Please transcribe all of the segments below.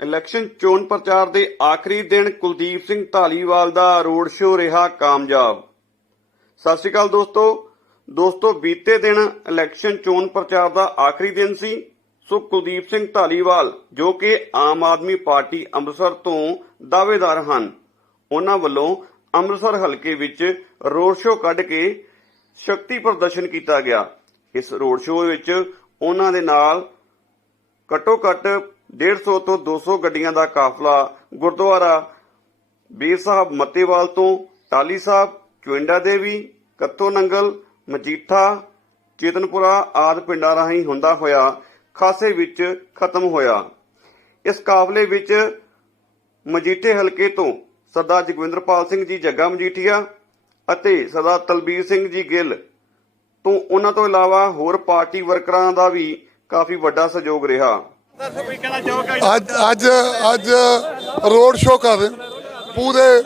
Election ਚੋਣ ਪ੍ਰਚਾਰ ਦੇ ਆਖਰੀ ਦਿਨ ਕੁਲਦੀਪ ਸਿੰਘ ਢਾਲੀਵਾਲ ਦਾ ਰੋਡ ਸ਼ੋਅ ਰਿਹਾ ਕਾਮਯਾਬ। ਸਤਿ ਸ਼੍ਰੀ ਅਕਾਲ ਦੋਸਤੋ। ਦੋਸਤੋ, ਬੀਤੇ ਦਿਨ ਇਲੈਕਸ਼ਨ ਚੋਣ ਪ੍ਰਚਾਰ ਦਾ ਆਖਰੀ ਦਿਨ ਸੀ। ਸੋ ਕੁਲਦੀਪ ਸਿੰਘ ਢਾਲੀਵਾਲ ਜੋ ਕਿ ਆਮ ਆਦਮੀ ਪਾਰਟੀ ਅੰਮ੍ਰਿਤਸਰ ਤੋਂ ਦਾਅਵੇਦਾਰ ਹਨ, ਉਹਨਾਂ ਵੱਲੋਂ ਅੰਮ੍ਰਿਤਸਰ ਹਲਕੇ ਵਿੱਚ ਰੋਡ ਸ਼ੋਅ ਕੱਢ ਕੇ ਸ਼ਕਤੀ ਪ੍ਰਦਰਸ਼ਨ ਕੀਤਾ ਗਿਆ। ਇਸ ਰੋਡ ਸ਼ੋਅ ਵਿੱਚ ਉਹਨਾਂ ਦੇ ਨਾਲ ਘੱਟੋ ਘੱਟ 150 ਤੋਂ 200 ਗੱਡੀਆਂ ਦਾ ਕਾਫਲਾ ਗੁਰਦੁਆਰਾ ਬੀਰ ਸਾਹਿਬ ਮੱਤੇਵਾਲ ਤੋਂ ਟਾਲੀ ਸਾਹਿਬ, ਚੁਇੰਡਾ ਦੇਵੀ, ਕੱਤੋ ਨੰਗਲ, ਮਜੀਠਾ, ਚੇਤਨਪੁਰਾ ਆਦਿ ਪਿੰਡਾਂ ਰਾਹੀਂ ਹੁੰਦਾ ਹੋਇਆ ਖਾਸੇ ਵਿੱਚ ਖਤਮ ਹੋਇਆ। ਇਸ ਕਾਫਲੇ ਵਿੱਚ ਮਜੀਠੇ ਹਲਕੇ ਤੋਂ ਸਰਦਾਰ ਜਗਵਿੰਦਰਪਾਲ ਸਿੰਘ ਜੀ ਜੱਗਾ ਮਜੀਠੀਆ ਅਤੇ ਸਰਦਾਰ ਤਲਬੀਰ ਸਿੰਘ ਜੀ ਗਿੱਲ ਤੋਂ ਉਹਨਾਂ ਤੋਂ ਇਲਾਵਾ ਹੋਰ ਪਾਰਟੀ ਵਰਕਰਾਂ ਦਾ ਵੀ ਕਾਫੀ ਵੱਡਾ ਸਹਿਯੋਗ ਰਿਹਾ। ਅੱਜ ਅੱਜ ਅੱਜ ਰੋਡ ਸ਼ੋਅ ਕਰ ਰਹੇ ਪੂਰੇ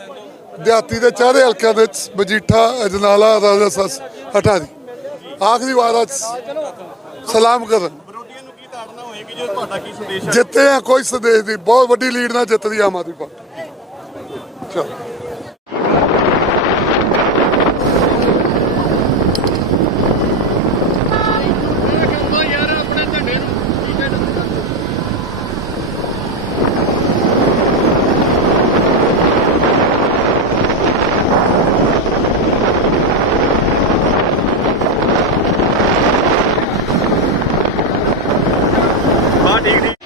ਦਿਹਾਤੀ ਦੇ ਚਾਰੇ ਹਲਕਿਆਂ ਦੇ ਵਿੱਚ ਮਜੀਠਾ, ਅਜਨਾਲਾ, ਰਾਜਾ ਸੱਸ ਹਟਾਰੀ ਆਖਰੀ ਵਾਰ ਅੱਜ ਸਲਾਮ ਕਰਨ ਜਿੱਤੇ ਆ ਕੋਈ ਸੰਦੇਸ਼ ਦੀ ਬਹੁਤ ਵੱਡੀ ਲੀਡ ਨਾਲ ਜਿੱਤਦੀ ਆਮ ਆਦਮੀ ਪਾਰਟੀ। ਚਲੋ। डिग्री